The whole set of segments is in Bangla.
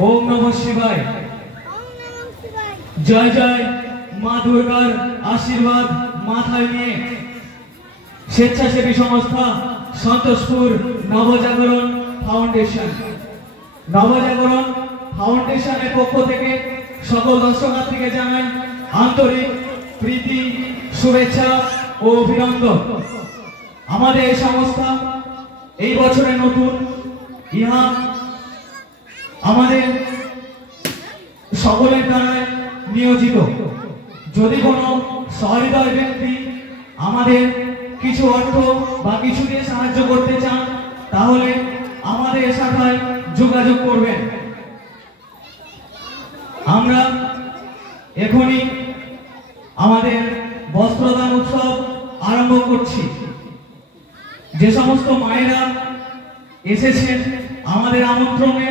ओम नमः शिवाय। जय जय मा दुर्गार आशीर्वाद माथाय निये स्वेच्छासेवी संस्था सन्तोषपुर नवजागरण फाउंडेशन फाउंडेशনের পক্ষ থেকে সকল দর্শনার্থীকে জানাই আন্তরিক প্রীতি শুভেচ্ছা ও অভিনন্দন। আমাদের এই সংস্থা এই বছরে নতুন, ইহা আমাদের সকলের দ্বারা নিয়োজিত। যদি কোনো সহৃদয় ব্যক্তি আমাদের কিছু অর্থ বা কিছু দিয়ে সাহায্য করতে চান তাহলে আমাদের শাখায় যোগাযোগ করবেন। আমরা এখনই আমাদের বস্ত্রদান উৎসব আরম্ভ করছি। যে সমস্ত মায়েরা এসেছেন আমাদের আমন্ত্রণে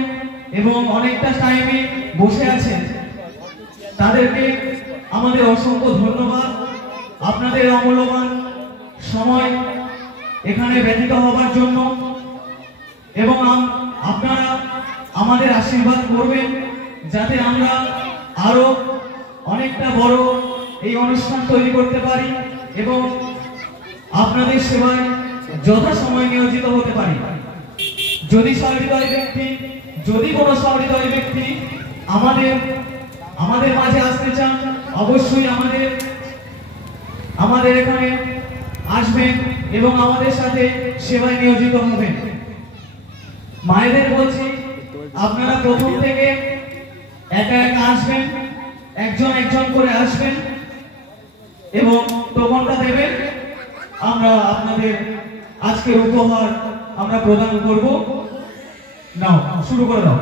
এবং অনেকটা টাইমে বসে আছেন তাদেরকে আমাদের অসংখ্য ধন্যবাদ। আপনাদের অমূল্যবান সময় এখানে ব্যতীত হওয়ার জন্য এবং আপনারা আমাদের আশীর্বাদ করবেন যাতে আমরা আরো অনেকটা বড় এই অনুষ্ঠান তৈরি করতে পারি এবং আপনাদের সেবায় যথাসময়ে নিয়োজিত হতে পারি। যদি কোনো সহৃদয় ব্যক্তি আমাদের মাঝে আসতে চান অবশ্যই আমাদের এখানে আসবেন এবং আমাদের সাথে সেবায় নিয়োজিত হবেন। মায়েদের বলছি আপনারা প্রথম থেকে একা একা আসবেন, একজন একজন করে আসবেন এবং টোকনটা দেবেন। আমরা আপনাদের আজকের উপহার আমরা প্রদান করব। নাও শুরু করে দাও।